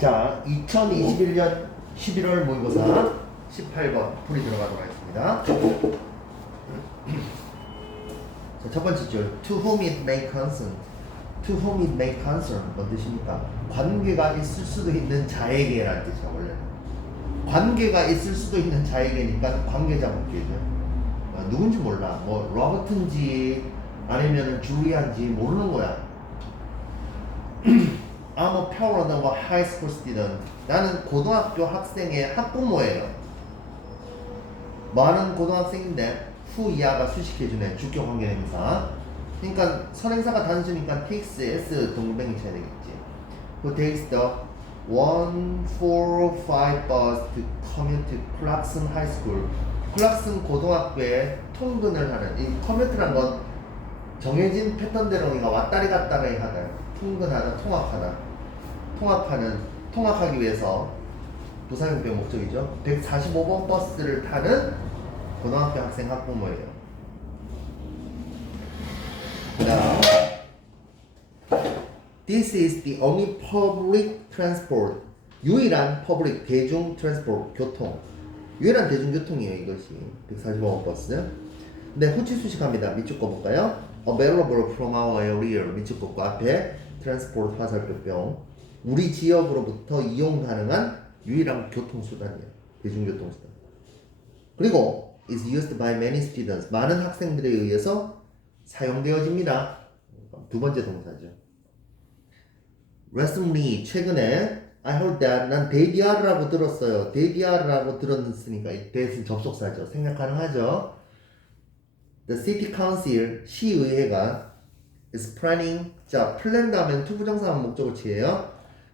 자, 2021년 11월 모의고사 18번 풀이 들어가도록 하겠습니다. 자, 첫 번째 줄 To whom it may concern. To whom it may concern 뭔 뜻입니까? 관계가 있을 수도 있는 자에게라는 뜻이야 원래는. 관계가 있을 수도 있는 자에게니까 관계자 목적이죠. 누군지 몰라. 뭐 로버트인지 아니면은 줄리안지 모르는 거야. I'm a parent of a high school student. 나는 고등학교 학생의 학부모예요. 많은 고등학생인데 who 이하가 수식해주네. 주격 관계 대명사. 그러니까 선행사가 단수니까 takes s 동글뱅이 쳐야 되겠지. Who takes the 145 bus to commute to Clarkson High School. 클락슨 고등학교에 통근을 하는. 이 커뮤트란 건 정해진 패턴대로 우리가 왔다리 갔다리 하다. 통근하다, 통학하는, 통학하기 위해서 부사용법 목적이죠. 145번 버스를 타는 고등학교 학생 학부모예요. 그 다음 This is the only public transport. 유일한 public, 대중 transport, 교통. 유일한 대중교통이에요, 이것이. 145번 버스. 근데 후치 수식합니다. 밑줄 거 볼까요? Available from our area. 밑줄 거 앞에 transport 화살표병. 우리 지역으로부터 이용 가능한 유일한 교통수단이에요. 대중교통수단. 그리고 is used by many students. 많은 학생들에 의해서 사용되어집니다. 두 번째 동사죠. Recently, 최근에 I heard that. 난 데디아르라고 들었어요. 데디아르라고 들었으니까 이 that은 접속사죠. 생략 가능하죠. The city council, 시의회가 is planning. 자, 플랜 다음엔 투부정사만 목적을 취해요.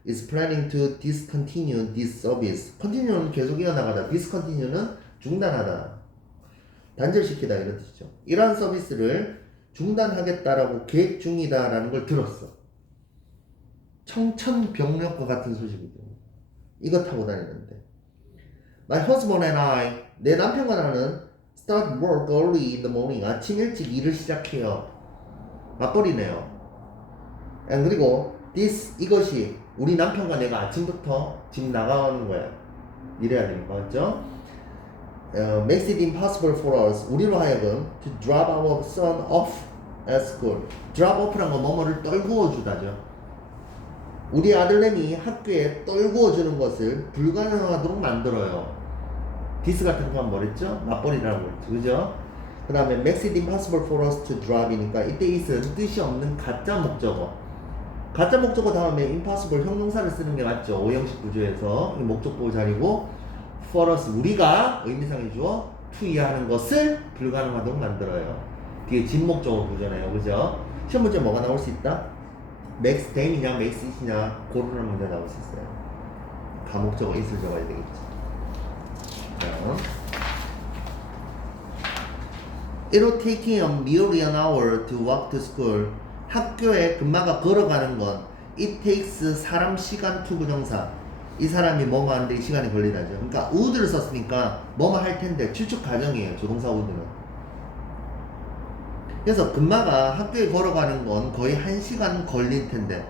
is planning to discontinue this service. continue는 계속 이어나가다. discontinue는 중단하다. 단절시키다 이런 뜻이죠. 이러한 서비스를 중단하겠다라고 계획 중이다라는 걸 들었어. 청천벽력과 같은 소식이죠. 이거 타고 다니는데. My husband and I, 내 남편과 나는 start work early in the morning. 아침 일찍 일을 시작해요. 맞벌이네요. 그리고 this, 이것이 우리 남편과 내가 아침부터 집 나가는 거야. 이래야 되니까, 맞죠? Makes it impossible for us. 우리로 하여금 to drop our son off at school. drop off란 건 뭐뭐를 떨구어 주다죠. 우리 아들내미 학교에 떨구어 주는 것을 불가능하도록 만들어요. this 같은 거 뭐랬죠? 맞벌이라고 그랬죠. 그죠? 그 다음에 makes it impossible for us to drive이니까 이때 is은 뜻이 없는 가짜 목적어. 가짜 목적어 다음에 impossible 형용사를 쓰는 게 맞죠. 오형식 구조에서 목적보호 자리고 for us 우리가 의미상의 주어 to 이하하는 것을 불가능하도록 만들어요. 뒤에 진목적어 구조네요. 그죠? 시험 문제 뭐가 나올 수 있다? makes them이냐 makes it이냐 고르는 문제 나올 수 있어요. 가목적어 it을 적어야 되겠지. It'll take him nearly an hour to walk to school. 학교에 금마가 걸어가는 건 it takes 사람 시간 투부정사. 이 사람이 뭐뭐 하는데 시간이 걸리다죠. 그러니까 would를 썼으니까 뭐뭐 할 텐데 추측 가정이에요. 조동사 would는. 그래서 금마가 학교에 걸어가는 건 거의 1시간 걸릴 텐데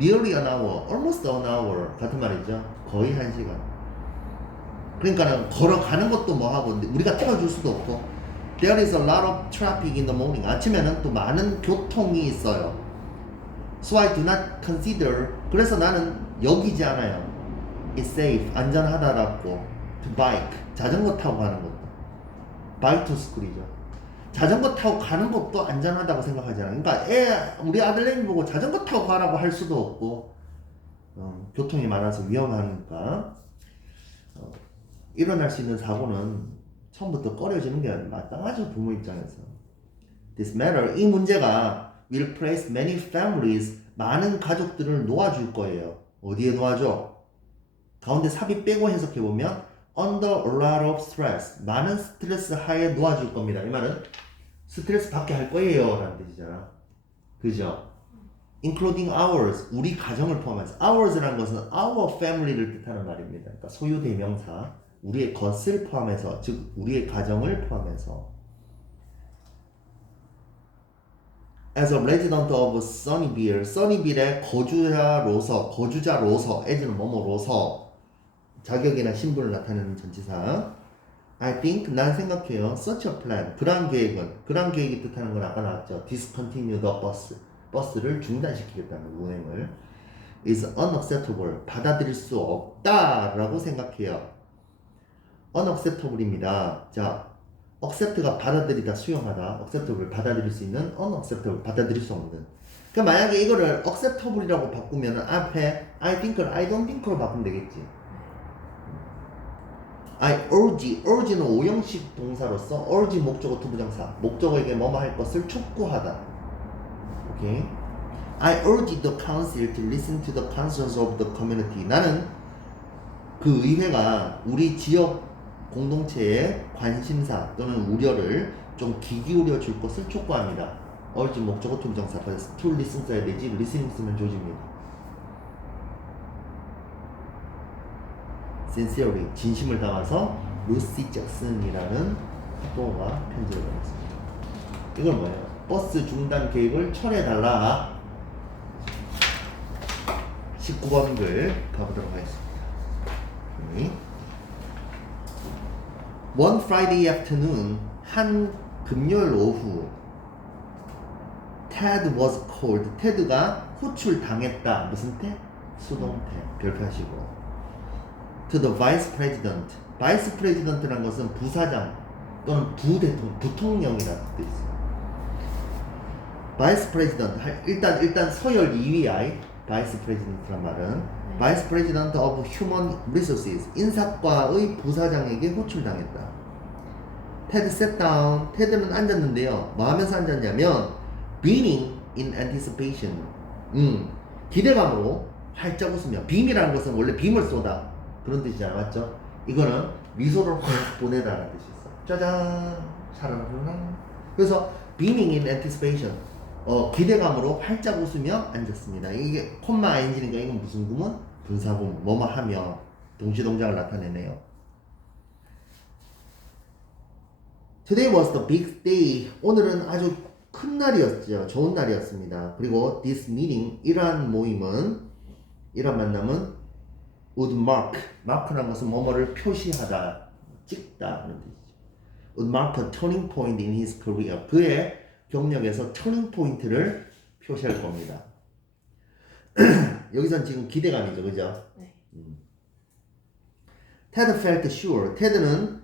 nearly an hour, almost an hour 같은 말이죠. 거의 1시간. 그러니까는 걸어가는 것도 뭐하고 우리가 태워줄 수도 없고 There is a lot of traffic in the morning. 아침에는 또 많은 교통이 있어요. So I do not consider. 그래서 나는 여기지 않아요. It's safe. 안전하다라고. To bike. 자전거 타고 가는 것도. Bike to school이죠. 자전거 타고 가는 것도 안전하다고 생각하잖아요. 그러니까 우리 아들내미 보고 자전거 타고 가라고 할 수도 없고 교통이 많아서 위험하니까 일어날 수 있는 사고는 처음부터 꺼려지는 게 마땅하죠. 부모 입장에서. This matter, 이 문제가 will place many families, 많은 가족들을 놓아줄 거예요. 어디에 놓아줘? 가운데 삽입 빼고 해석해보면 under a lot of stress, 많은 스트레스 하에 놓아줄 겁니다. 이 말은 스트레스 받게 할 거예요 라는 뜻이잖아. 그죠? including ours, 우리 가정을 포함해서. ours라는 것은 our family를 뜻하는 말입니다. 그러니까 소유 대명사, 우리의 것을 포함해서, 즉 우리의 가정을 포함해서. as a resident of Sunnyville, Sunnyville의 거주자로서, as는 뭐뭐로서 자격이나 신분을 나타내는 전치사. I think, 난 생각해요. Such a plan, 그러한 계획이 뜻하는 건 아까 나왔죠. Discontinue the bus, 버스를 중단시키겠다는 운행을. is unacceptable, 받아들일 수 없다라고 생각해요. unacceptable입니다. 자, accept가 받아들이다, 수용하다, acceptable 받아들일 수 있는, unacceptable 받아들일 수 없는. 그러니까 만약에 이거를 acceptable이라고 바꾸면 앞에 I think를 I don't think로 바꾸면 되겠지. I urge는 오형식 동사로서 urge 목적어 투부정사, 목적어에게 뭐뭐 할 것을 촉구하다. 오케이. I urge the council to listen to the concerns of the community. 나는 그 의회가 우리 지역 공동체의 관심사 또는 우려를 좀 귀 기울여 줄 것을 촉구합니다. urge 목적어 투부정사, to listen 써야 되지, listening 쓰면 조집니다. sincerely, 진심을 담아서 루시 잭슨이라는 학부모가 편지를 보냈습니다. 이건 뭐예요? 버스 중단 계획을 철회해달라. 19번 글 가보도록 하겠습니다. One Friday afternoon, 한 금요일 오후, Ted was called. 테드가 호출당했다. 무슨 태? 수동태. 별표하시고. To the vice president. vice president라는 것은 부사장 또는 부통령이라는 뜻이 있어요. vice president. 일단 서열 2위야. vice president란 말은 vice president of human resources. 인사과의 부사장에게 호출당했다. Ted sat down. 테드는 앉았는데요. 뭐 하면서 앉았냐면 beaming in anticipation. 기대감으로 활짝 웃으며. beam이라는 것은 원래 빔을 쏟아. 그런 뜻이잖아, 맞죠? 이거는 미소를 확 보내다라는 뜻이 있어. 짜잔, 샤라라라. 그래서 beaming in anticipation, 기대감으로 활짝 웃으며 앉았습니다. 이게 콤마 ing니까 이건 무슨 구문? 분사구문. 뭐뭐 하며 동시 동작을 나타내네요. Today was the big day. 오늘은 아주 큰 날이었죠. 좋은 날이었습니다. 그리고 this meeting, 이러한 만남은 would mark라는 것은 뭐뭐를 표시하다, 찍다 그런 뜻이죠. would mark a turning point in his career. 그의 경력에서 turning point를 표시할 겁니다. 여기선 지금 기대감이죠, 그죠? 네. Ted felt sure. 테드는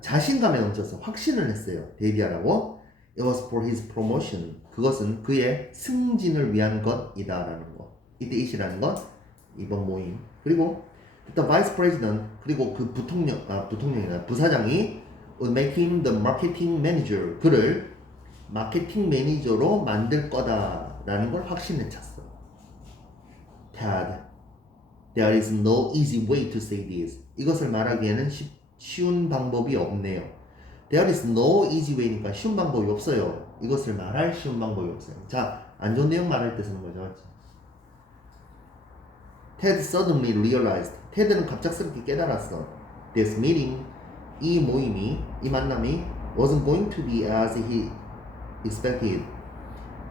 자신감에 넘쳐서 확신을 했어요. 데뷔하라고. It was for his promotion. 그것은 그의 승진을 위한 것이다라는 거. 이때 it이라는 것. 이번 모임. 그리고 the vice president, 그리고 그 부통령이나 부사장이 would make him the marketing manager. 그를 마케팅 매니저로 만들 거다라는 걸 확신에 찼어. Ted, there is no easy way to say this. 이것을 말하기에는 쉬운 방법이 없네요. There is no easy way니까 쉬운 방법이 없어요. 이것을 말할 쉬운 방법이 없어요. 자, 안 좋은 내용 말할 때 쓰는 거죠, 맞지? Ted suddenly realized. 테드는 갑작스럽게 깨달았어. This meeting, 이 만남이 wasn't going to be as he expected.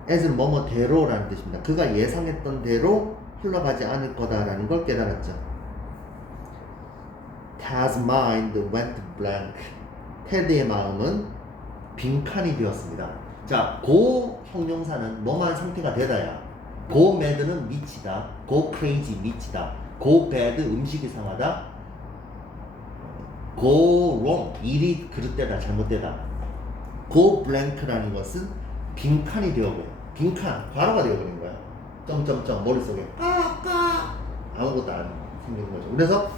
as는 뭐뭐대로라는 뜻입니다. 그가 예상했던 대로 흘러가지 않을 거다라는 걸 깨달았죠. Ted's mind went blank. 테드의 마음은 빈칸이 되었습니다. 자, 고 형용사는 뭐만 상태가 되다야. go mad는 미치다, go crazy 미치다, go bad 음식이 상하다, go wrong 일이 그릇되다, 잘못되다. go blank라는 것은 빈칸이 되어버려. 빈칸, 과로가 되어버린 거야. 점점점 머릿속에 아무것도 안 생기는 거죠. 그래서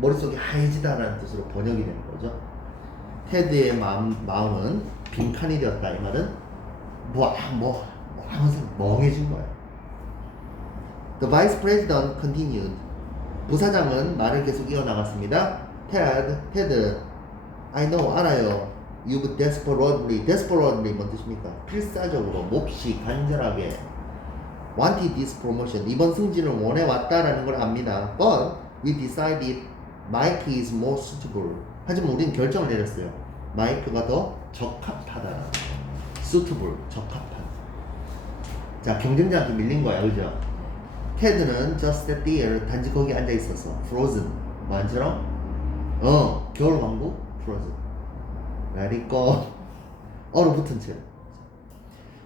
머릿속이 하얘지다라는 뜻으로 번역이 되는 거죠. 테드의 마음은 빈칸이 되었다. 이 말은 항상 멍해진 거예요. The vice president continued. 부사장은 말을 계속 이어나갔습니다. Ted, I know, 알아요. You've desperately 뭔 뜻입니까? 필사적으로, 몹시, 간절하게 wanted this promotion. 이번 승진을 원해왔다라는 걸 압니다. But we decided Mike is more suitable. 하지만 우리는 결정을 내렸어요. 마이크가 더 적합하다. suitable, 적합한. 자, 경쟁자한테 밀린 거야, 그죠? 테드는 just sat there, 단지 거기 앉아 있었어. frozen, 뭐처럼? 겨울왕국? frozen. Let it go. 얼어붙은 채.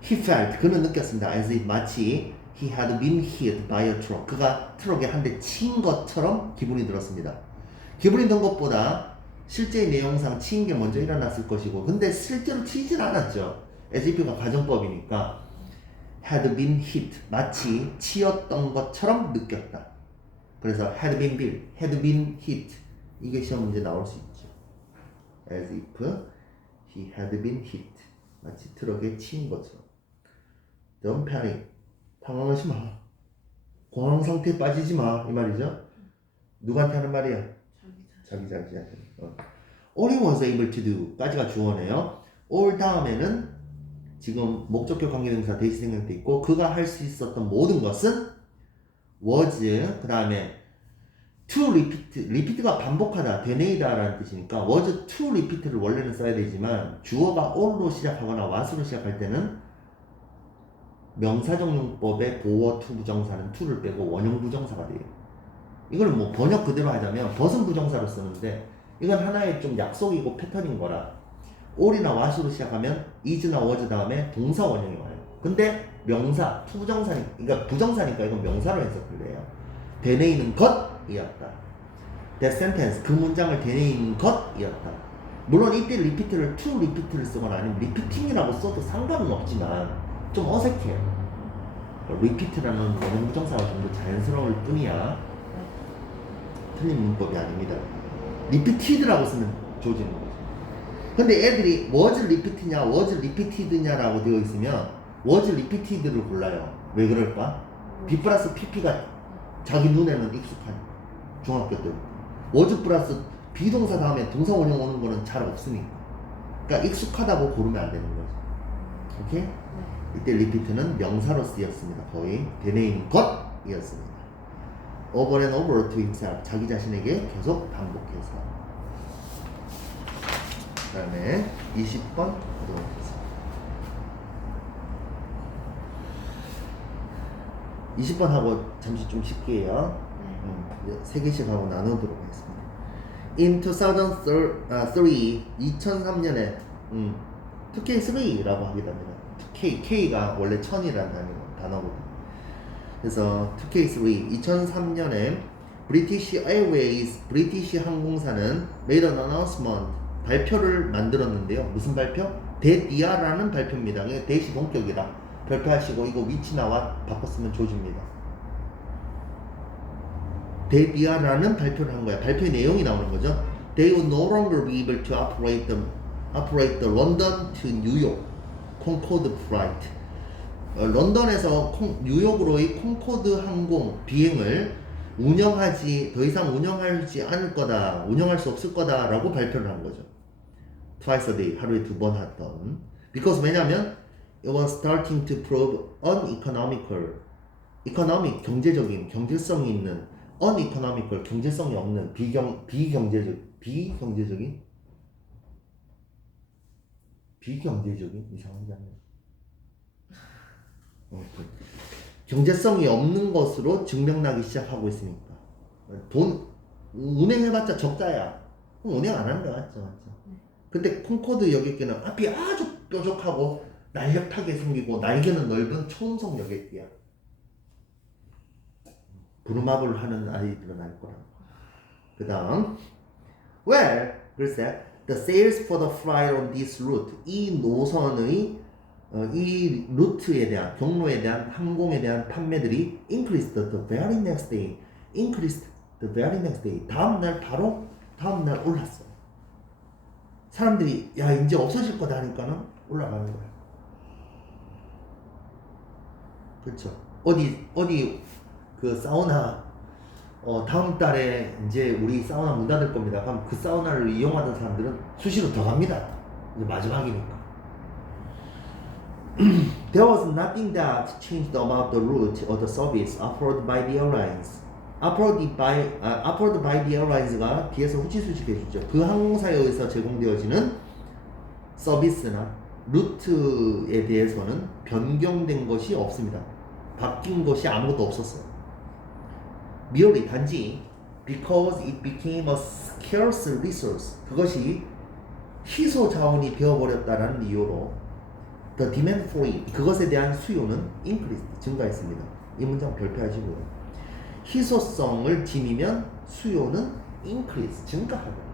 He felt, 그는 느꼈습니다. as if 마치 he had been hit by a truck. 그가 트럭에 한 대 친 것처럼 기분이 들었습니다. 기분이 든 것보다 실제의 내용상 치인 게 먼저 일어났을 것이고, 근데 실제로 치진 않았죠. SAP가 가정법이니까 had been hit, 마치 치였던 것처럼 느꼈다. 그래서 had been bill, had been hit, 이게 시험 문제 나올 수 있죠. as if he had been hit, 마치 트럭에 치인 것처럼. Don't panic, 당황하지 마. 공황 상태에 빠지지 마, 이 말이죠. 누구한테 하는 말이야? 자기 자신한테. All he was able to do 까지가 주어네요. all 다음에는 지금 목적격 관계동사 대시 생략돼 있고, 그가 할 수 있었던 모든 것은 was, 그 다음에 to repeat, repeat가 반복하다, 되뇌이다라는 뜻이니까 was to repeat를 원래는 써야 되지만 주어가 all로 시작하거나 was로 시작할 때는 명사정용법의 보어 to 부정사는 to를 빼고 원형 부정사가 돼요. 이걸 뭐 번역 그대로 하자면 벗은 부정사로 쓰는데, 이건 하나의 좀 약속이고 패턴인 거라. all이나 was로 시작하면 is나 was 다음에 동사 원형이 와요. 근데 명사, to 부정사니까, 그러니까 부정사니까 이건 명사로 해석을 해요. 되뇌이는 것이었다. That sentence, 그 문장을 되뇌이는 것이었다. 물론 이때 repeat를 to repeat를 쓰거나 아니면 repeating이라고 써도 상관은 없지만 좀 어색해요. repeat라는 원형 부정사가 좀 더 자연스러울 뿐이야. 틀린 문법이 아닙니다. repeated라고 쓰면 조지는 거죠. 근데 애들이 was repeat냐, was repeated냐라고 되어 있으면 was repeated를 골라요. 왜 그럴까? B 플러스 PP가 자기 눈에는 익숙하니까. 중학교 때부터. was 플러스 비동사 다음에 동사 원형 오는 거는 잘 없으니까. 그러니까 익숙하다고 고르면 안 되는 거죠. 오케이? 이때 repeat는 명사로 쓰였습니다. 거의 되뇌이는 것이었습니다. over and over to himself, 자기 자신에게 계속 반복해서. 그 다음에 20번 보도록 하겠습니다. 20번 하고 잠시 좀 쉴게요. 세 개씩 하고 나누도록 하겠습니다. In 2003, 2003년에 2K3라고 하기도 합니다. K가 원래 1000이라는 단어거든요. 그래서 2K3, 2003년에 British Airways, 브리티시 항공사는 made an announcement, 발표를 만들었는데요. 무슨 발표? 대디아라는 발표입니다. 대시 동격이다. 발표하시고 이거 위치 나와 바꿨으면 조집니다. 대디아라는 발표를 한 거야. 발표의 내용이 나오는 거죠. They will no longer be able to operate the London to New York Concorde flight. 런던에서 뉴욕으로의 콩코드 항공 비행을 더 이상 운영하지 않을 거다, 운영할 수 없을 거다라고 발표를 한 거죠. Twice a day, 하루에 2번 했던. Because 왜냐면 it was starting to prove uneconomical, economic 경제적인, 경제성이 있는, uneconomical 경제성이 없는, 비경제적인 이상하지 않나요? 경제성이 없는 것으로 증명나기 시작하고 있으니까. 운행해봤자 적자야. 그럼 운행 안 하는 거 맞죠? 근데 콩코드 여객기는 앞이 아주 뾰족하고 날렵하게 생기고 날개는 넓은 초음속 여객기야. 부루마블 하는 아이들은 알 거라. 그 다음, well, 글쎄, the sales for the flight on this route, 이 노선의 이 루트에 대한, 경로에 대한, 항공에 대한 판매들이 increased the very next day. 바로 다음날 올랐어. 사람들이 야 이제 없어질 거다 하니까는 올라가는 거야. 그렇죠. 어디 그 사우나 다음 달에 이제 우리 사우나 문 닫을 겁니다. 그럼 그 사우나를 이용하던 사람들은 수시로 더 갑니다. 이제 마지막이니까. There was nothing that changed about the route or the service offered by the airlines. offered by the airlines가 뒤에서 후치수식 해주죠. 그 항공사에 의해서 제공되어지는 서비스나 루트에 대해서는 변경된 것이 없습니다. 바뀐 것이 아무것도 없었어요. merely 단지 because it became a scarce resource 그것이 희소 자원이 되어버렸다는 이유로 the demand for it 그것에 대한 수요는 increased 증가했습니다. 이 문장 별표하시고요. 희소성을 지니면 수요는 increase 증가하고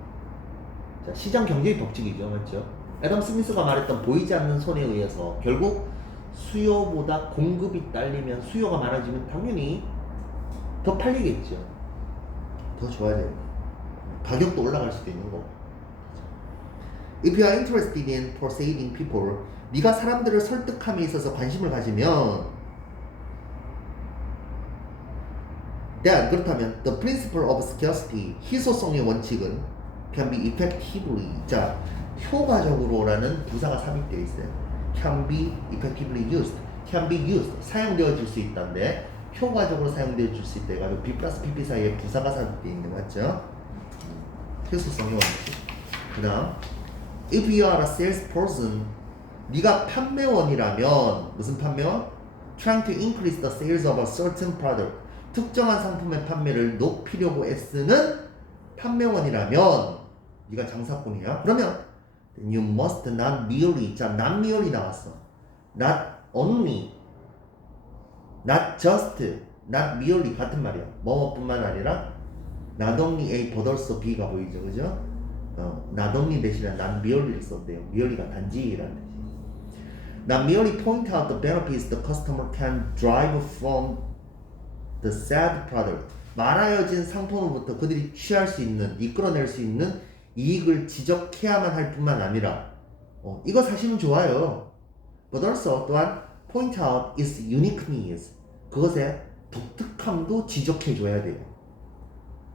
자, 시장 경제의 법칙이죠. 맞죠? 애덤 스미스가 말했던 보이지 않는 손에 의해서 결국 수요보다 공급이 딸리면 수요가 많아지면 당연히 더 팔리겠죠. 더 좋아져요. 가격도 올라갈 수도 있는 거고. If you are interested in persuading people, 네가 사람들을 설득함에 있어서 관심을 가지면, then 그렇다면 the principle of scarcity, 희소성의 원칙은 can be effectively, 자 효과적으로라는 부사가 삽입되어 있어요. can be effectively used, can be used 사용되어질 수 있다는데 효과적으로 사용되어질 수 있다 해가지고 B 플러스 PP 사이에 부사가 삽입되어 있는 거 맞죠? 효소성의 원칙. 그 다음 if you are a salesperson 네가 판매원이라면 무슨 판매원? trying to increase the sales of a certain product 특정한 상품의 판매를 높이려고 애쓰는 판매원이라면 네가 장사꾼이야? 그러면 you must not merely 자 not merely 나왔어 not only not just not merely 같은 말이야 뭐뭐뿐만 아니라 not only A but also B가 보이죠 그죠? not only 대신에 not merely를 썼대요 merely가 단지라는 뜻이 not merely point out the benefits the customer can derive from the said product 말하여진 상품으로부터 그들이 취할 수 있는 이끌어낼 수 있는 이익을 지적해야만 할 뿐만 아니라 이거 사실은 좋아요. But also 또한 point out its uniqueness 그것의 독특함도 지적해줘야 돼요.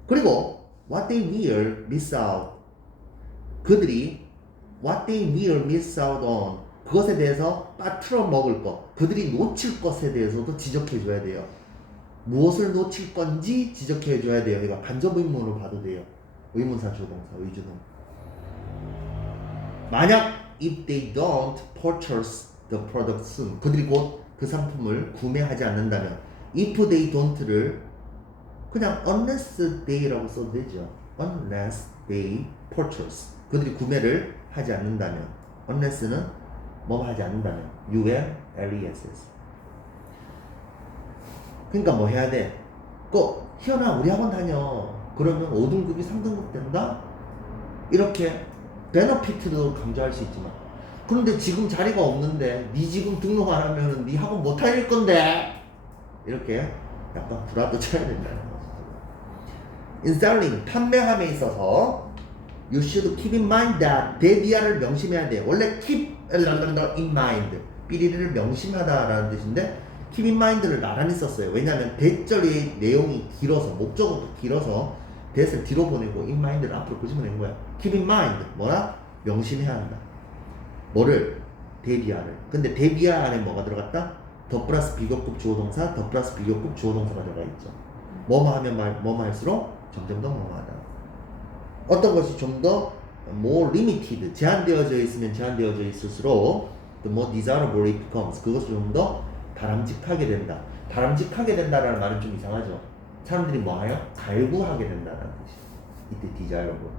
그리고 what they will miss out 그들이 what they will miss out on 그것에 대해서 빠트려 먹을 것 그들이 놓칠 것에 대해서도 지적해줘야 돼요. 무엇을 놓칠 건지 지적해줘야 돼요. 이거 간접 의문으로 봐도 돼요. 의문사 조동사 의주동 만약 if they don't purchase the product soon 그들이 곧 그 상품을 구매하지 않는다면 if they don't를 그냥 unless they라고 써도 되죠. unless they purchase 그들이 구매를 하지 않는다면 unless는 뭐 하지 않는다면 unless 그러니까 뭐 해야 돼? 희연아 우리 학원 다녀 그러면 5등급이 3등급 된다? 이렇게 베너피트도 강조할 수 있지만 그런데 지금 자리가 없는데 니 지금 등록 안 하면 니 학원 못 다닐 건데 이렇게 약간 불화도 쳐야 된다는 거죠. In selling 판매함에 있어서 you should keep in mind that 대비하를 명심해야 돼. 원래 keep in mind 삐리를 명심하다라는 뜻인데 keep in mind를 나란히 썼어요. 왜냐하면 대절의 내용이 길어서 목적어도 길어서 that을 뒤로 보내고 in mind를 앞으로 끄집어낸 거야. keep in mind 뭐라? 명심해야 한다. 뭐를? 대비하를. 근데 대비하 안에 뭐가 들어갔다? 더 플러스 비교급 주어동사, 더 플러스 비교급 주어동사가 들어가 있죠. 뭐뭐 하면 뭐뭐 할수록 점점 더 뭐뭐하다. 어떤 것이 좀 더 more limited, 제한되어져 있으면 제한되어져 있을수록 the more desirable it becomes. 그것이 좀 더 바람직하게 된다. 바람직하게 된다라는 말은 좀 이상하죠. 사람들이 뭐하여? 갈구하게 된다는 뜻이. 이때 desirable.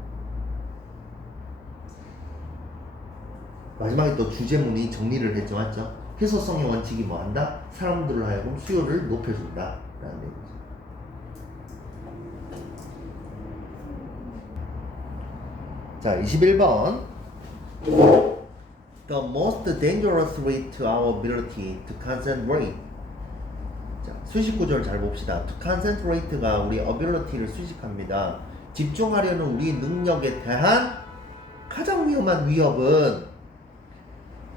마지막에 또 주제문이 정리를 했죠, 맞죠? 희소성의 원칙이 뭐한다? 사람들을 하여금 수요를 높여준다 라는 얘기죠. 자, 21번 The most dangerous way to our ability to concentrate 자, 수식 구조를 잘 봅시다. To concentrate가 우리 ability를 수식합니다. 집중하려는 우리 능력에 대한 가장 위험한 위협은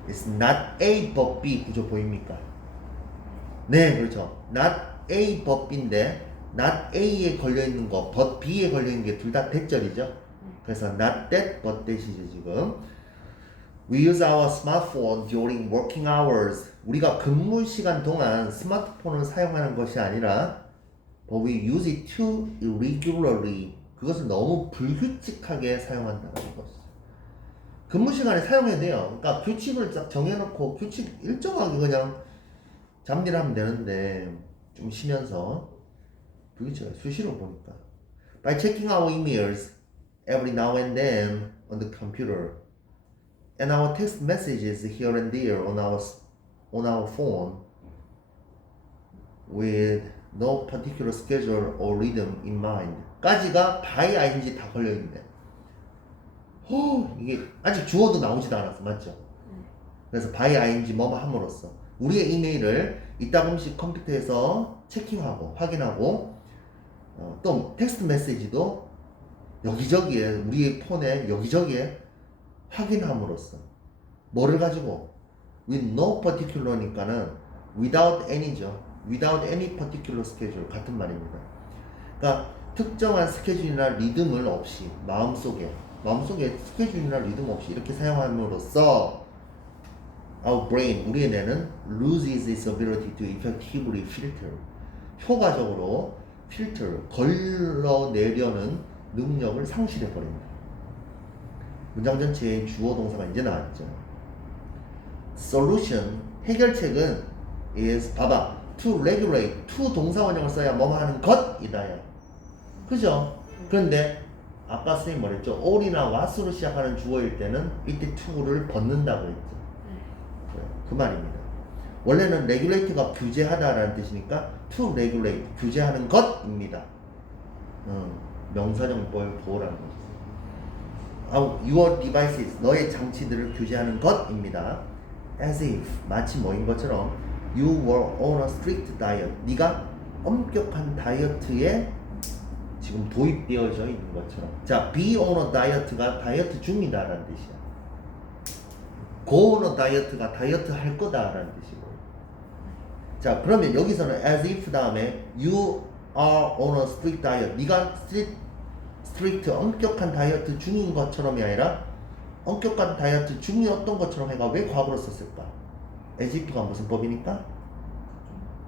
It's not A but B 구조 보입니까? 네, 그렇죠. Not A but B인데 not A에 걸려있는 거 but B에 걸려있는 게 둘 다 대절이죠. 그래서 not that but that이죠 지금. We use our smartphone during working hours. 우리가 근무 시간 동안 스마트폰을 사용하는 것이 아니라 but we use it too irregularly. 그것을 너무 불규칙하게 사용한다는 것이죠. 근무 시간에 사용해야 돼요. 그러니까 규칙을 딱 정해놓고 규칙 일정하게 그냥 잡일을 하면 되는데 좀 쉬면서 불규칙하게 수시로 보니까 by checking our emails every now and then on the computer and our text messages here and there on our phone with no particular schedule or rhythm in mind 까지가 by ing 다 걸려있네. 이게 아직 주어도 나오지도 않았어. 맞죠? 그래서 by ing 뭐뭐 함으로써 우리의 이메일을 이따금씩 컴퓨터에서 체킹하고 확인하고 또 텍스트 메시지도 여기저기에 우리의 폰에 여기저기에 확인함으로써 뭐를 가지고 with no particular니까는 without any죠. without any particular schedule 같은 말입니다. 그러니까 특정한 스케줄이나 리듬을 없이 마음속에 스케줄이나 리듬 없이 이렇게 사용함으로써 our brain 우리의 뇌는 loses its ability to effectively filter 효과적으로 필터 걸러내려는 능력을 상실해 버립니다. 문장 전체의 주어 동사가 이제 나왔죠. solution 해결책은 is 봐봐 to regulate to 동사 원형을 써야 뭐뭐 하는 것이다요. 그죠? 그런데 아까 선생님 뭐랬죠? all이나 what으로 시작하는 주어일 때는 이때 to를 벗는다고 했죠. 그 말입니다. 원래는 regulate가 규제하다라는 뜻이니까 to regulate 규제하는 것입니다. 명사정보를 보호라는 거죠. Your devices 너의 장치들을 규제하는 것입니다. As if 마치 뭐인 것처럼 you were on a strict diet 네가 엄격한 다이어트에 지금 도입되어져 있는 것처럼 자 be on a diet가 다이어트 중이다라는 뜻이야. go on a diet가 다이어트 할 거다라는 뜻이고 자 그러면 여기서는 as if 다음에 you are on a strict diet 네가 strict 엄격한 다이어트 중인 것처럼이 아니라 엄격한 다이어트 중이었던 것처럼 해가 왜 과거로 썼을까? as if가 무슨 법이니까?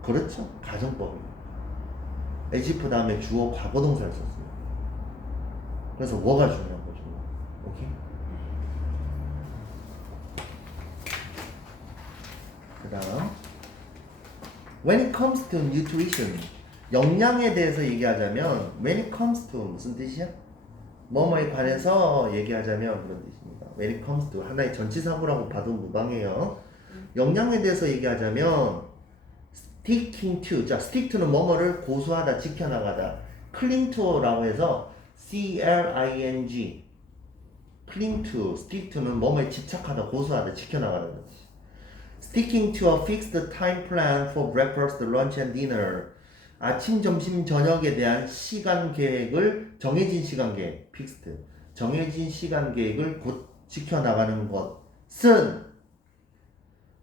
그렇죠 가정법입니다. as if 다음에 주어 과거동사를 썼습니다. 그래서 뭐가 중요한 거죠. 오케이? 그 다음 when it comes to nutrition 영양에 대해서 얘기하자면 when it comes to 무슨 뜻이야? 뭐뭐에 관해서 얘기하자면 그런 뜻입니다. when it comes to 하나의 전치사구라고 봐도 무방해요. 영양에 대해서 얘기하자면 sticking to 자 stick to는 뭐뭐를 고수하다 지켜나가다 cling to라고 해서 cling cling to stick to는 뭐뭐에 집착하다 고수하다 지켜나가다 sticking to a fixed time plan for breakfast, lunch and dinner 아침, 점심, 저녁에 대한 시간 계획을 정해진 시간 계획 fixed 정해진 시간 계획을 곧 지켜나가는 것은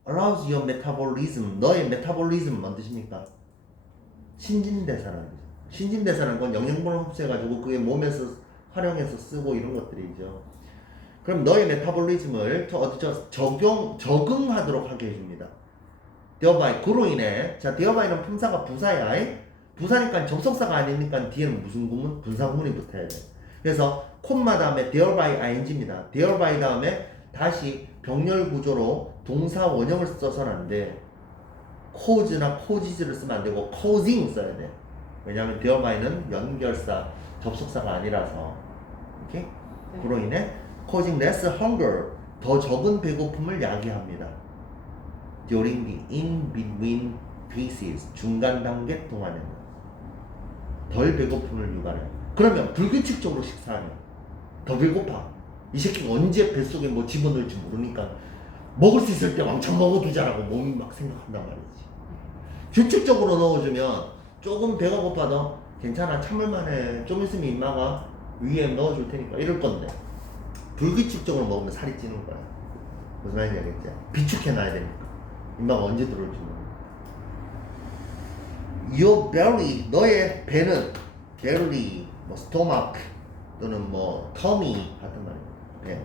allows your metabolism 너의 메타볼리즘 뭔 뜻입니까? 신진대사라는 거죠. 신진대사라는 건 영양분을 흡수해가지고 그게 몸에서 활용해서 쓰고 이런 것들이죠. 그럼 너의 메타볼리즘을 적응하도록 하게 해줍니다. thereby 그로 인해 자 therby는 품사가 부사야. 부사니까 접속사가 아니니까 뒤에는 무슨 구문? 분사구문이 붙어야 돼. 그래서 콤마 다음에 thereby ing입니다. thereby 다음에 다시 병렬 구조로 동사 원형을 써서는 안 돼. cause나 causes 쓰면 안 되고 causing 써야 돼. 왜냐하면 therby는 연결사, 접속사가 아니라서. 오케이? 네. 그로 인해 causing less hunger, 더 적은 배고픔을 야기합니다. during the in-between phases, 중간 단계 동안에는 덜 배고픔을 유발해요. 그러면 불규칙적으로 식사하면 더 배고파. 이 새끼가 언제 뱃속에 뭐 집어넣을지 모르니까 먹을 수 있을 때 왕창 먹어두자라고 몸이 막 생각한단 말이지. 규칙적으로 넣어주면 조금 배가 고파도 괜찮아 참을만 해. 좀 있으면 임마가 위에 넣어줄 테니까 이럴 건데 불규칙적으로 먹으면 살이 찌는 거야. 무슨 말인지 알겠지? 비축해놔야 되니까 임마가 언제 들어올지 모르니까. Your belly, 너의 배는 belly, 뭐 stomach 또는 뭐 tummy 같은 말입니다. 배.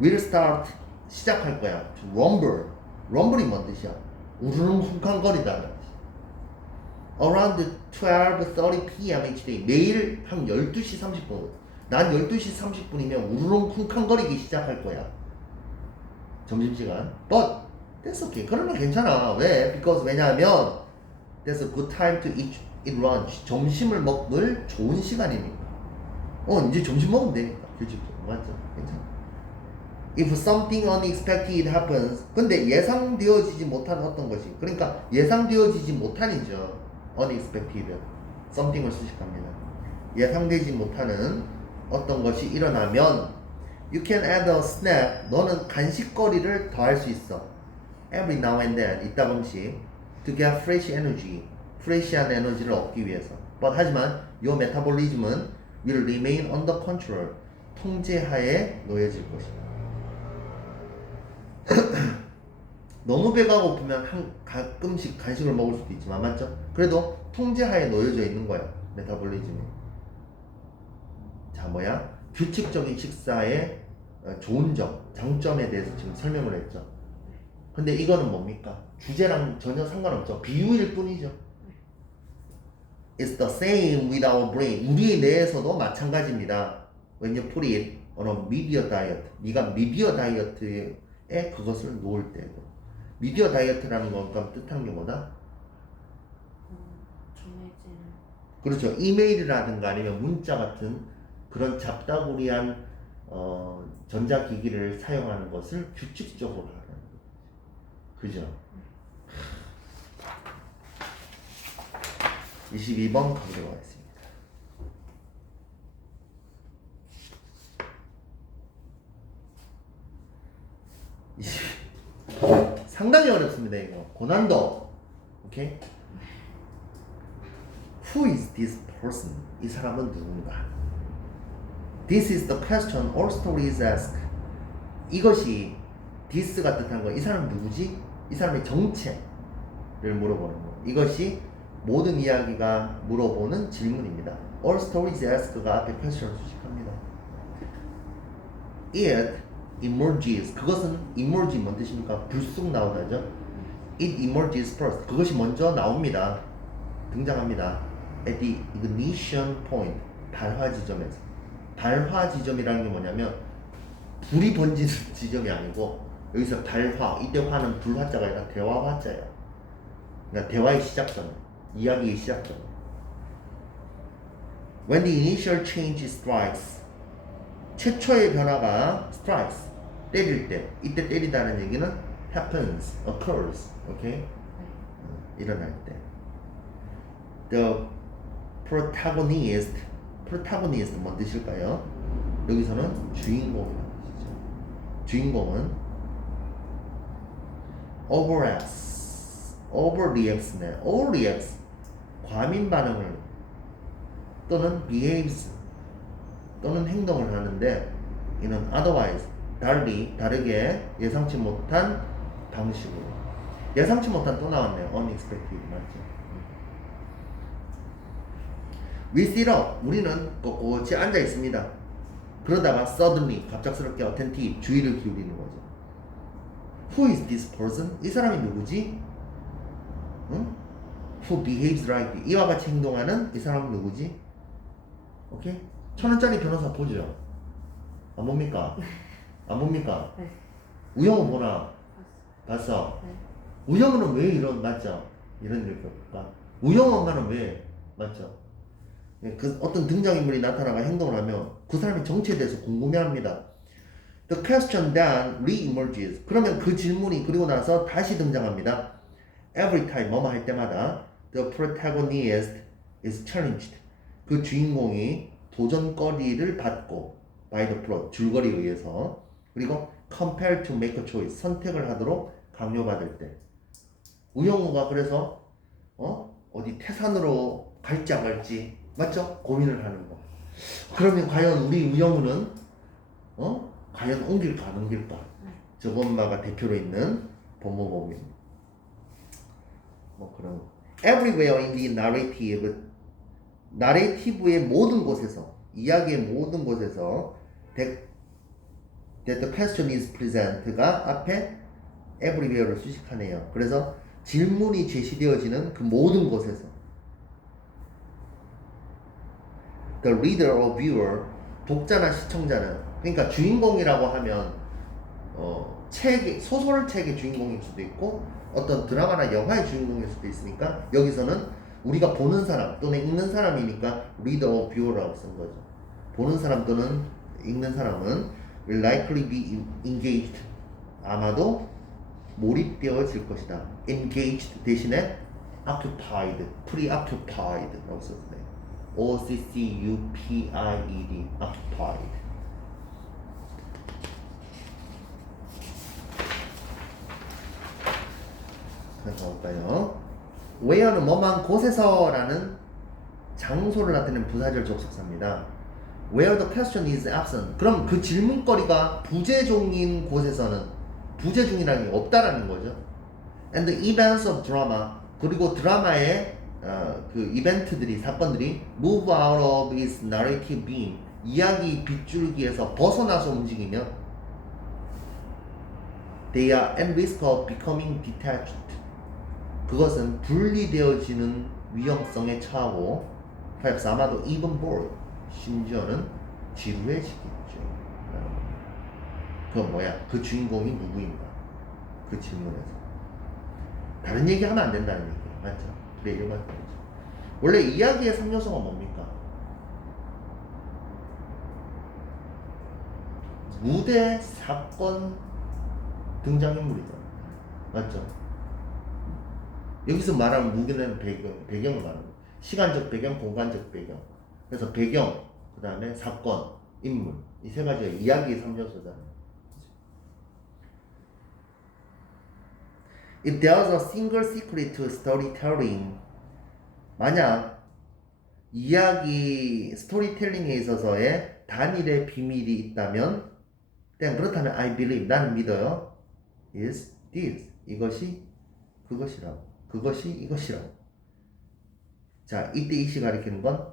will start 시작할 거야. rumble, rumble이 뭔 뜻이야? 우르릉 쿵쾅거리다. Around 12:30 p.m. each day. 매일 한 12시 30분. 난 12시 30분이면 우르릉 쿵쾅거리기 시작할 거야. 점심시간. But that's okay. 그러면 괜찮아. 왜? Because 왜냐하면 that's a good time to eat lunch. 점심을 먹을 좋은 시간이니까. 이제 점심 먹으면 되니까. 규칙적으로. 맞죠? 괜찮아. If something unexpected happens. 근데 예상되어지지 못한 어떤 것이. 그러니까 예상되어지지 못한이죠. unexpected. something을 수식합니다. 예상되지 못하는 어떤 것이 일어나면 you can add a snack. 너는 간식거리를 더할 수 있어. Every now and then. 이따 금씩. To get fresh energy. 프레시한 에너지를 얻기 위해서. But 하지만 your metabolism은 will remain under control. 통제하에 놓여질 것이다. 너무 배가 고프면 가끔씩 간식을 먹을 수도 있지만 맞죠? 그래도 통제하에 놓여져 있는 거야. 메타볼리즘이. 자 뭐야? 규칙적인 식사의 좋은 점, 장점에 대해서 지금 설명을 했죠. 근데 이거는 뭡니까? 주제랑 전혀 상관없죠. 비유일 뿐이죠. It's the same with our brain. 우리 뇌에서도 마찬가지입니다. When you put it on a media diet. 네가 미디어 다이어트에 그것을 놓을 때도. 미디어 다이어트라는 건 뜻한 게 뭐다? 정해진. 그렇죠. 이메일이라든가 아니면 문자 같은 그런 잡다구리한 전자기기를 사용하는 것을 규칙적으로 하는 거죠. 그죠? 22번 가보도록 하겠습니다. 상당히 어렵습니다. 이거 고난도. 오케이? Who is this person? 이 사람은 누군가? This is the question all stories ask. 이것이 this가 뜻한 거. 이 사람 누구지? 이 사람의 정체를 물어보는 거. 이것이 모든 이야기가 물어보는 질문입니다. All stories ask가 앞에 question을 수식합니다. It emerges. 그것은 emerge 뭔 뜻입니까? 불쑥 나오다죠. It emerges first. 그것이 먼저 나옵니다. 등장합니다. At the ignition point. 발화 지점에서. 발화 지점이라는 게 뭐냐면 불이 번지는 지점이 아니고 여기서 발화. 이때 화는 불화자가 아니라 대화 화자예요. 그러니까 대화의 시작점. 이야기의 시작점. When the initial change strikes. 최초의 변화가 strikes. 때릴 때. 이때 때리다는 얘기는 happens, occurs. 오케이? 일어날 때. The protagonist. protagonist 뭔 뜻일까요? 여기서는 주인공이라는 뜻이죠. 주인공은 overreacts네. overreacts. 과민 반응을 또는 behaves 또는 행동을 하는데 이는 otherwise 다르게 예상치 못한 방식으로. 예상치 못한 또 나왔네요. unexpected 맞죠? We sit up. 우리는 꼿꼿이 앉아 있습니다. 그러다가 suddenly 갑작스럽게 attentive 주의를 기울이는 거죠. Who is this person? 이 사람이 누구지? 응? Who behaves like 이와 같이 행동하는 이 사람은 누구지? 오케이? 1,000원짜리 변호사 보죠? 안 봅니까? 안 봅니까? 네. 우영우 보나? 봤어? 네. 우영우는 왜 이런 맞죠? 이런 일을 볼까? 우영우 엄마는 왜 맞죠? 그 어떤 등장인물이 나타나가 행동을 하면 그 사람의 정체에 대해서 궁금해합니다. The question then re-emerges. 그러면 그 질문이 그리고 나서 다시 등장합니다. Every time 뭐뭐 할 때마다 the protagonist is challenged. 그 주인공이 도전거리를 받고 by the plot 줄거리에 의해서 그리고 compelled to make a choice 선택을 하도록 강요받을 때 우영우가 그래서 어디 태산으로 갈지 안 갈지 맞죠? 고민을 하는 거. 그러면 과연 우리 우영우는 과연 옮길까 안 옮길까? 저 엄마가 대표로 있는 법무법인 뭐 그런 거. Everywhere in the narrative 나레이티브의 모든 곳에서 이야기의 모든 곳에서 that the question is present가 앞에 everywhere를 수식하네요. 그래서 질문이 제시되어지는 그 모든 곳에서 the reader or viewer 독자나 시청자는 그러니까 주인공이라고 하면 책의 소설책의 주인공일 수도 있고 어떤 드라마나 영화의 주인공일 수도 있으니까 여기서는 우리가 보는 사람 또는 읽는 사람이니까 reader or viewer라고 쓴 거죠. 보는 사람 또는 읽는 사람은 will likely be engaged 아마도 몰입되어질 것이다. engaged 대신에 occupied, preoccupied라고 썼어요. occupied, occupied. 그래서 볼까요? where는 뭐만 곳에서라는 장소를 나타내는 부사절 접속사입니다. Where the question is absent. 그럼 그 질문거리가 부재중인 곳에서는 부재중이라는 게 없다라는 거죠. And the events of drama. 그리고 드라마의 그 이벤트들이 사건들이 move out of its narrative beam. 이야기 빗줄기에서 벗어나서 움직이면 they are at risk of becoming detached. 그것은 분리되어지는 위험성에 처하고 perhaps 아마도 even bored. 심지어는 지루해지겠죠. 그건 뭐야? 그 주인공이 누구인가? 그 질문에서 다른 얘기하면 안 된다는 얘기예요. 맞죠? 그래 이런 말이죠. 원래 이야기의 3요소가 뭡니까? 무대, 사건, 등장인물이죠. 맞죠? 여기서 말하는 무게는 배경을 말하는 거예요. 시간적 배경, 공간적 배경. 그래서 배경, 그 다음에 사건, 인물. 이 세 가지가 이야기의 3요소잖아요. If there's a single secret to storytelling, 만약 이야기 스토리텔링에 있어서의 단일의 비밀이 있다면, 그렇다면 I believe, 나는 믿어요. is this, 이것이 그것이라고. 그것이 이것이라고. 자, 이때 이시 가리키는 건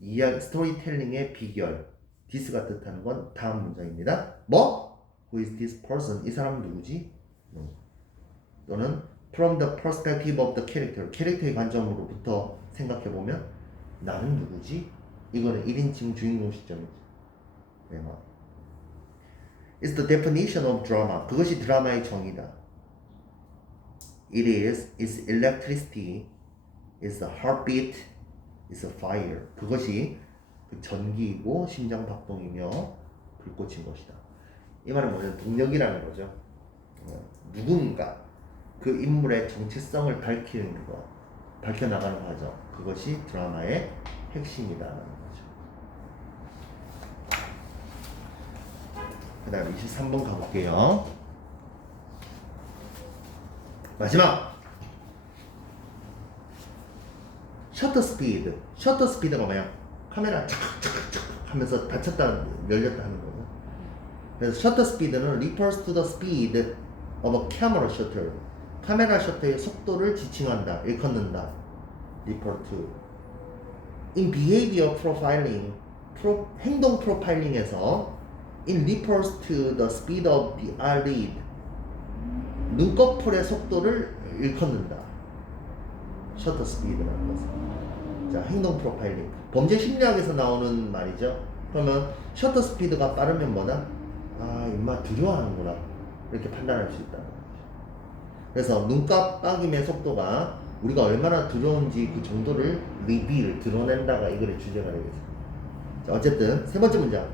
이야기 스토리텔링의 비결. this가 뜻하는 건 다음 문장입니다. 뭐? Who is this person? 이 사람은 누구지? 또는 from the perspective of the character. 캐릭터의 관점으로부터 생각해보면 나는 누구지? 이거는 1인칭 주인공 시점이지. 네, It's the definition of drama. 그것이 드라마의 정의다. It is, it's electricity, it's a heartbeat, it's a fire. 그것이 그 전기이고 심장박동이며 불꽃인 것이다. 이 말은 뭐냐면 동력이라는 거죠. 누군가 그 인물의 정체성을 밝히는 것, 밝혀나가는 과정, 그것이 드라마의 핵심이다라는 거죠. 그 다음 23번 가볼게요. 마지막! 셔터 스피드. 셔터 스피드가 뭐야? 카메라 착착착착 하면서 닫혔다 열렸다 하는 거예요. 그래서 셔터 스피드는 refers to the speed of a camera shutter. 카메라 셔터의 속도를 지칭한다, 일컫는다. refer to. In behavior profiling, 행동 프로파일링에서 it refers to the speed of the eyelid. 눈꺼풀의 속도를 일컫는다. 셔터 스피드라는 것은. 자, 행동 프로파일링. 범죄 심리학에서 나오는 말이죠. 그러면 셔터 스피드가 빠르면 뭐다? 아, 임마 두려워하는구나. 이렇게 판단할 수 있다는 거죠. 그래서 눈 깜빡임의 속도가 우리가 얼마나 두려운지 그 정도를 리빌, 드러낸다가 이 글의 주제가 되겠습니다. 자, 어쨌든 세 번째 문장.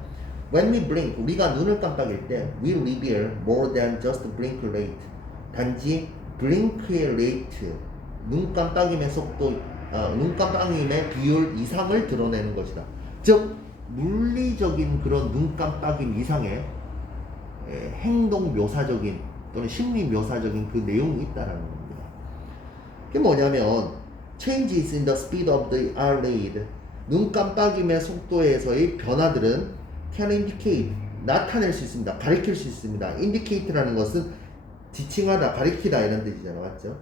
When we blink, 우리가 눈을 깜빡일 때 we reveal more than just blink rate. 단지 blink의 rate, 눈 깜빡임의 속도, 눈 깜빡임의 비율 이상을 드러내는 것이다. 즉 물리적인 그런 눈 깜빡임 이상의 행동 묘사적인 또는 심리 묘사적인 그 내용이 있다라는 겁니다. 그게 뭐냐면 changes in the speed of the eyelid. 눈 깜빡임의 속도에서의 변화들은 can indicate, 나타낼 수 있습니다. 가리킬 수 있습니다. indicate라는 것은 지칭하다, 가리키다 이런 뜻이잖아, 맞죠?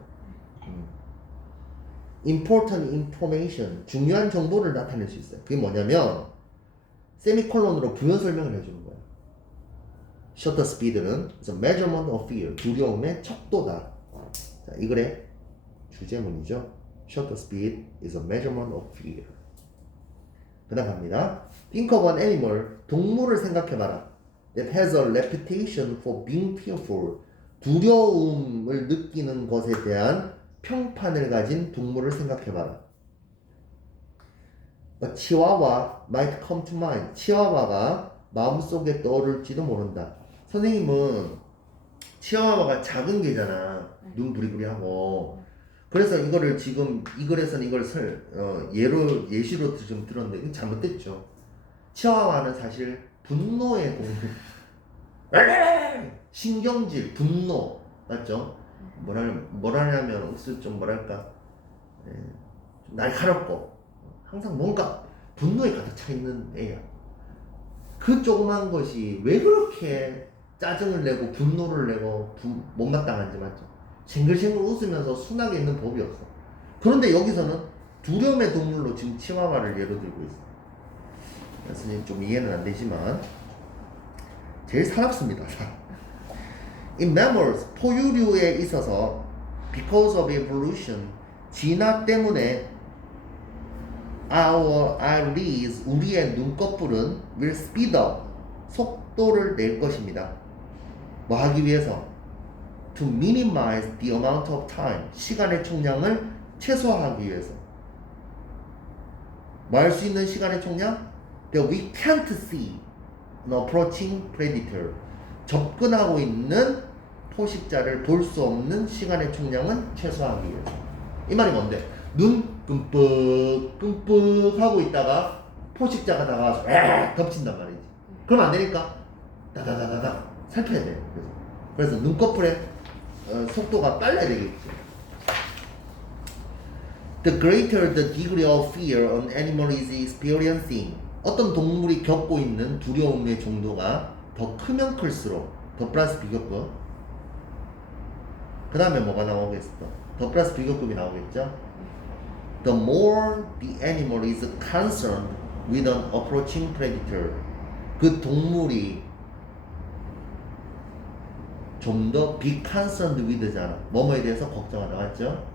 important information, 중요한 정보를 나타낼 수 있어요. 그게 뭐냐면 세미콜론으로 부연 설명을 해주는 거예요. 셔터 스피드는 measurement of fear, 두려움의 척도다. 자, 이 글의 주제문이죠. Shutter speed is a measurement of fear. 그 다음 갑니다. Think of an animal. 동물을 생각해봐라. That has a reputation for being fearful. 두려움을 느끼는 것에 대한 평판을 가진 동물을 생각해봐라. A chihuahua might come to mind. 치와와가 마음속에 떠오를지도 모른다. 선생님은 치와와가 작은 개잖아. 눈 부리부리하고. 그래서 이거를 지금 이 글에서는 이걸 예시로 좀 들었는데 이건 잘못됐죠. 치와와는 사실 분노의 동물. 신경질, 분노 맞죠? 뭐라냐면 혹시 좀 뭐랄까 좀 날카롭고 항상 뭔가 분노에 가득 차 있는 애야. 그 조그만 것이 왜 그렇게 짜증을 내고 분노를 내고 못마땅한지 맞죠? 싱글싱글 웃으면서 순하게 있는 법이 없어. 그런데 여기서는 두려움의 동물로 지금 치와와를 예로 들고 있어. 그래서 좀 이해는 안 되지만 제일 사납습니다. In mammals, 포유류에 있어서 because of evolution, 진화 때문에 our eyelids, 우리의 눈꺼풀은 will speed up, 속도를 낼 것입니다. 뭐 하기 위해서? To minimize the amount of time, 시간의 총량을 최소화하기 위해서. 뭐 할 수 있는 시간의 총량? That we can't see an approaching predator. 접근하고 있는 포식자를 볼 수 없는 시간의 총량은 최소화하기 위해서. 이 말이 뭔데? 눈 끔뻑 하고 있다가 포식자가 다가와서 덮친단 말이지. 그럼 안 되니까 다다다다다 살펴야 돼. 그래서 눈꺼풀의 속도가 빨라야 되겠지. The greater the degree of fear an animal is experiencing. 어떤 동물이 겪고 있는 두려움의 정도가 더 크면 클수록 더 플러스 비교급. 그 다음에 뭐가 나오겠어? 더 플러스 비교급이 나오겠죠? The more the animal is concerned with an approaching predator. 그 동물이 좀 더 be concerned with잖아. 뭐뭐에 대해서 걱정하다 맞죠?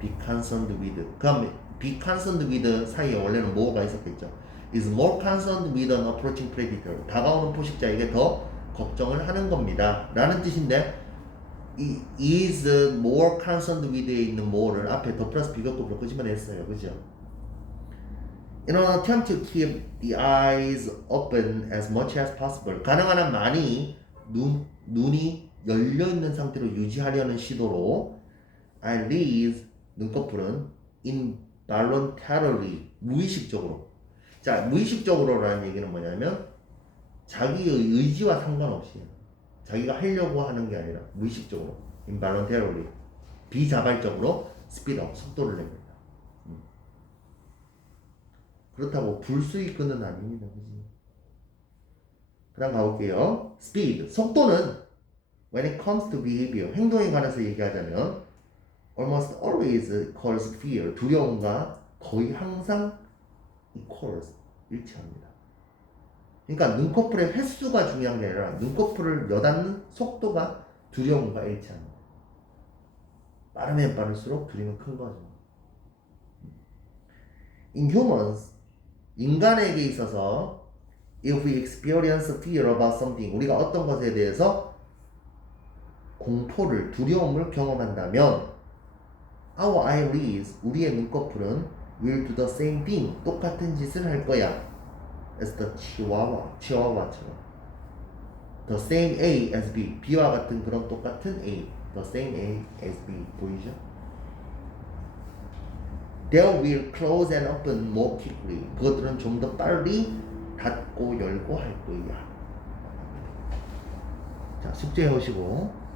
be concerned with. 그럼 be concerned with 사이에 원래는 뭐가 있었겠죠? is more concerned with an approaching predator. 다가오는 포식자에게 더 걱정을 하는 겁니다. 라는 뜻인데 is more concerned with에 있는 more를 앞에 더 플러스 비교급으로 끄집어냈어요. 그죠? In an attempt to keep the eyes open as much as possible. 가능한 한 많이 눈이 열려있는 상태로 유지하려는 시도로 eyelids, 눈꺼풀은 involuntarily, 무의식적으로. 자, 무의식적으로라는 얘기는 뭐냐면 자기의 의지와 상관없이 자기가 하려고 하는 게 아니라 무의식적으로 involuntarily, 비자발적으로 speed up, 속도를 냅니다. 그렇다고 불수익근은 아닙니다. 그치? 그 다음 가볼게요. speed, 속도는 when it comes to behavior, 행동에 관해서 얘기하자면 almost always equals fear, 두려움과 거의 항상 equals, 일치합니다. 그러니까 눈꺼풀의 횟수가 중요한 게 아니라 눈꺼풀을 여닫는 속도가 두려움과 일치합니다. 빠르면 빠를수록 두려움은 큰 거죠. In humans, 인간에게 있어서 if we experience fear about something, 우리가 어떤 것에 대해서 공포를, 두려움을 경험한다면 our eyelids, 우리의 눈꺼풀은 will do the same thing, 똑같은 짓을 할 거야. as the chihuahua처럼. the same A as B, B와 같은 그런 똑같은 A, the same A as B, 보이죠? They will close and open more quickly. 그것들은 좀 더 빨리 닫고 열고 할 거야. 자, 숙제해 오시고